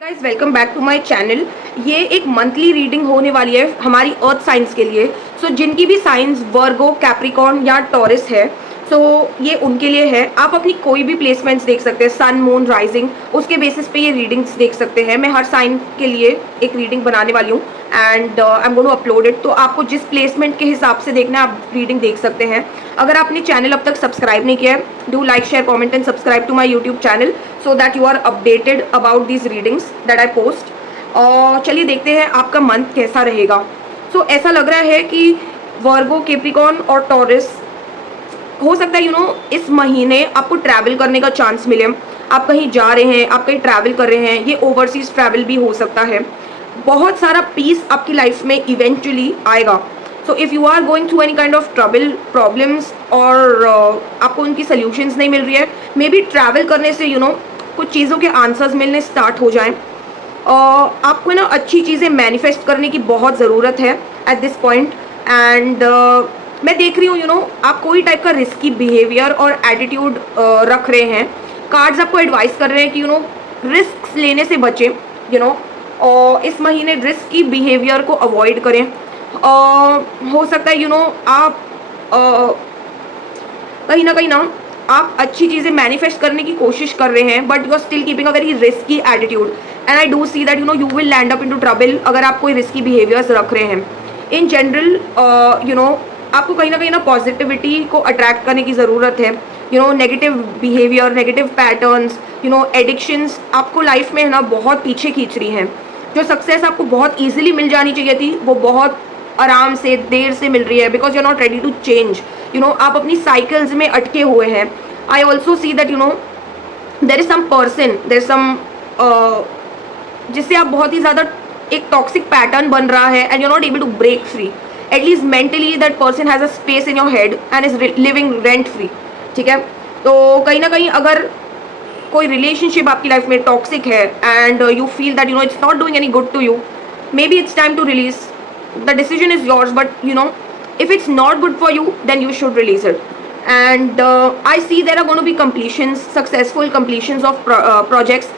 Guys welcome back to my channel. ये एक monthly reading होने वाली है हमारी अर्थ साइंस के लिए। जिनकी भी साइंस वर्गो, कैप्रिकॉर्न या टॉरस है, ये उनके लिए है। आप अपनी कोई भी प्लेसमेंट्स देख सकते हैं, सन, मून, राइजिंग, उसके बेसिस पे ये रीडिंग्स देख सकते हैं। मैं हर साइन के लिए एक रीडिंग बनाने वाली हूँ and I am going to upload it. तो आपको जिस प्लेसमेंट के हिसाब से देखना है आप रीडिंग देख सकते हैं। अगर आपने चैनल अब तक सब्सक्राइब नहीं किया है, do like, share, comment and subscribe to my YouTube channel so that you are updated about these readings that I post। और चलिए देखते हैं आपका मंथ कैसा रहेगा। ऐसा लग रहा है कि वर्गो, कैप्रिकॉर्न और टॉरस, हो सकता है इस महीने आपको ट्रैवल करने का चांस मिले। आप कहीं जा रहे हैं, आप कहीं ट्रैवल कर रहे हैं, ये ओवरसीज ट्रैवल भी हो सकता है। बहुत सारा पीस आपकी लाइफ में इवेंचुअली आएगा। If you are going through any kind of trouble, problems और आपको उनकी सोल्यूशंस नहीं मिल रही है, मे बी ट्रैवल करने से कुछ चीज़ों के आंसर्स मिलने स्टार्ट हो जाएं। आपको अच्छी चीज़ें मैनिफेस्ट करने की बहुत ज़रूरत है एट दिस पॉइंट। एंड मैं देख रही हूँ आप कोई टाइप का रिस्की बिहेवियर और एटीट्यूड रख रहे हैं। कार्ड्स आपको एडवाइस कर रहे हैं कि रिस्क लेने से बचें। और इस महीने रिस्की बिहेवियर को अवॉइड करें। हो सकता है आप कहीं ना आप अच्छी चीज़ें मैनिफेस्ट करने की कोशिश कर रहे हैं, but you are still keeping a very risky attitude and I do see that you will land up into trouble अगर आप कोई रिस्की बिहेवियर्स रख रहे हैं। इन जनरल आपको कहीं ना पॉजिटिविटी को अट्रैक्ट करने की ज़रूरत है। Negative behaviour, negative patterns, addictions आपको लाइफ में बहुत पीछे खींच रही हैं। जो सक्सेस आपको बहुत ईजिली मिल जानी चाहिए थी, वो बहुत आराम से, देर से मिल रही है, because you are not ready to change. आप अपनी साइकिल्स में अटके हुए हैं। I also see that there is some person, there some जिससे आप बहुत ही ज़्यादा एक टॉक्सिक पैटर्न बन रहा है and you not able to break free. At least mentally that person has a space in your head and is living rent free. ठीक है, तो कहीं ना कहीं अगर कोई रिलेशनशिप आपकी लाइफ में टॉक्सिक है and you feel that it's not doing any good to you, maybe it's time to release. The decision is yours, but if it's not good for you, then you should release it. And I see there are going to be completions, successful completions of projects,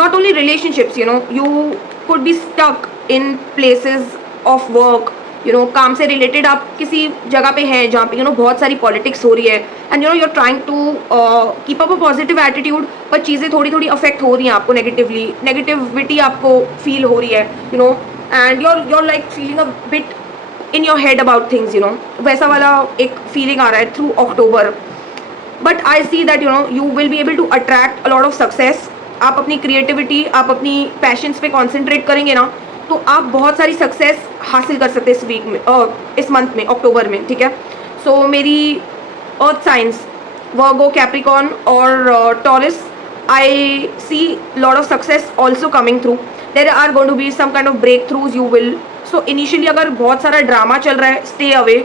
not only relationships. You could be stuck in places of work, काम से related आप किसी जगह पे हैं जहाँ पे बहुत सारी पॉलिटिक्स हो रही है and you're trying to keep up a positive attitude, पर चीज़ें थोड़ी थोड़ी अफेक्ट हो रही हैं आपको नेगेटिवली, नेगेटिविटी आपको फील हो रही है and you're like feeling a bit in your head about things, वैसा वाला एक फीलिंग आ रहा है through October। but I see that you will be able to attract a lot of success। आप अपनी क्रिएटिविटी, आप अपनी पैशंस पे कॉन्सेंट्रेट करेंगे ना, तो आप बहुत सारी सक्सेस हासिल कर सकते हैं इस वीक में, इस मंथ में, अक्टूबर में। ठीक है, मेरी अर्थ साइंस वर्गो, कैप्रिकॉर्न और Taurus, I see lot of success also coming through. There are going to be some kind of breakthroughs you will. Initially अगर बहुत सारा ड्रामा चल रहा है, stay away.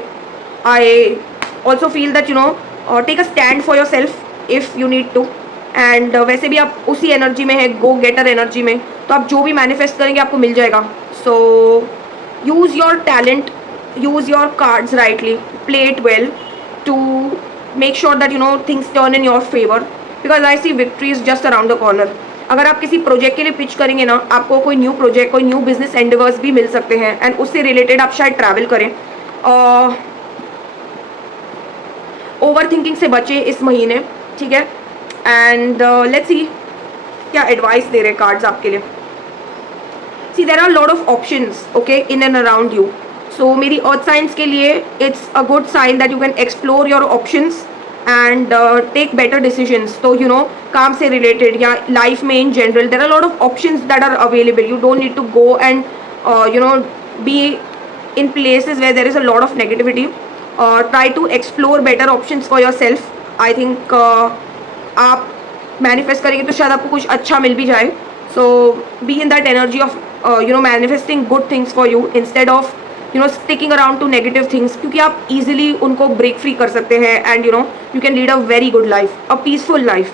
I also feel that take a stand for yourself if you need to. And वैसे भी आप उसी एनर्जी में है, गो गेटर एनर्जी में, तो आप जो भी मैनिफेस्ट करेंगे आपको मिल जाएगा। Use your talent, use your cards rightly, play it well to make sure that things turn in your favour, because I see victory is just around the corner. अगर आप किसी प्रोजेक्ट के लिए पिच करेंगे ना, आपको कोई न्यू प्रोजेक्ट, कोई न्यू बिजनेस एंडेवर्स भी मिल सकते हैं एंड उससे रिलेटेड आप शायद ट्रैवल करें। ओवर थिंकिंग से बचें इस महीने। ठीक है, एंड लेट्स सी क्या एडवाइस दे रहे कार्ड्स आपके लिए। See there are lot of options okay in and around you. मेरी अर्थ साइंस के लिए it's a good sign that you can explore your options and take better decisions. तो काम से रिलेटेड या लाइफ में in general there are lot of options that are available. You don't need to go and be in places where there is a lot of negativity. Try to explore better options for yourself. I think आप manifest करेंगे तो शायद आपको कुछ अच्छा मिल भी जाए। Be in that energy of manifesting good things for you instead of sticking around to negative things, क्योंकि आप इजीली उनको ब्रेक फ्री कर सकते हैं and you can lead a very good life, a peaceful life.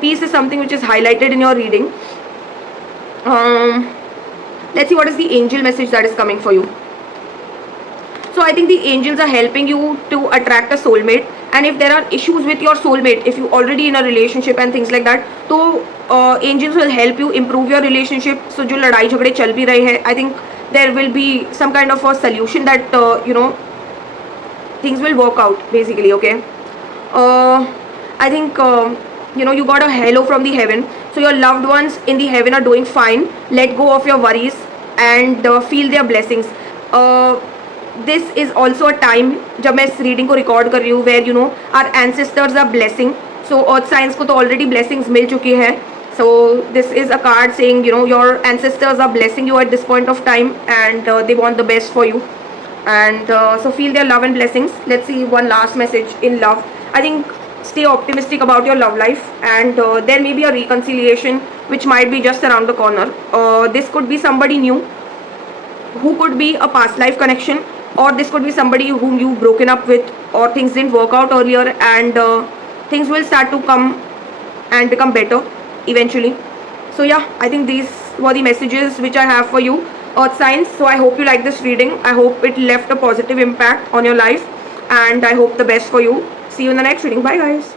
Peace is something which is highlighted in your reading. Let's see what is the angel message that is coming for you. So I think the angels are helping you to attract a soulmate. And if there are issues with your soulmate, if you already in a relationship and things like that, तो angels will help you improve your relationship. So जो लड़ाई झगड़े चल भी रहे हैं, I think there will be some kind of a solution that things will work out basically. Okay. I think you got a hello from the heaven. So your loved ones in the heaven are doing fine. Let go of your worries and feel their blessings. This is also a time जब मैं इस reading को record कर रही हूँ where our ancestors are blessing. So earth signs को तो already blessings मिल चुकी है. So this is a card saying your ancestors are blessing you at this point of time, and they want the best for you. And so feel their love and blessings. Let's see one last message in love. I think stay optimistic about your love life, and there may be a reconciliation which might be just around the corner. This could be somebody new who could be a past life connection, or this could be somebody whom you've broken up with, or things didn't work out earlier, and things will start to come and become better eventually. So yeah, I think these were the messages which I have for you, earth signs. So I hope you like this reading. I hope it left a positive impact on your life, and I hope the best for you. See you in the next reading. Bye guys.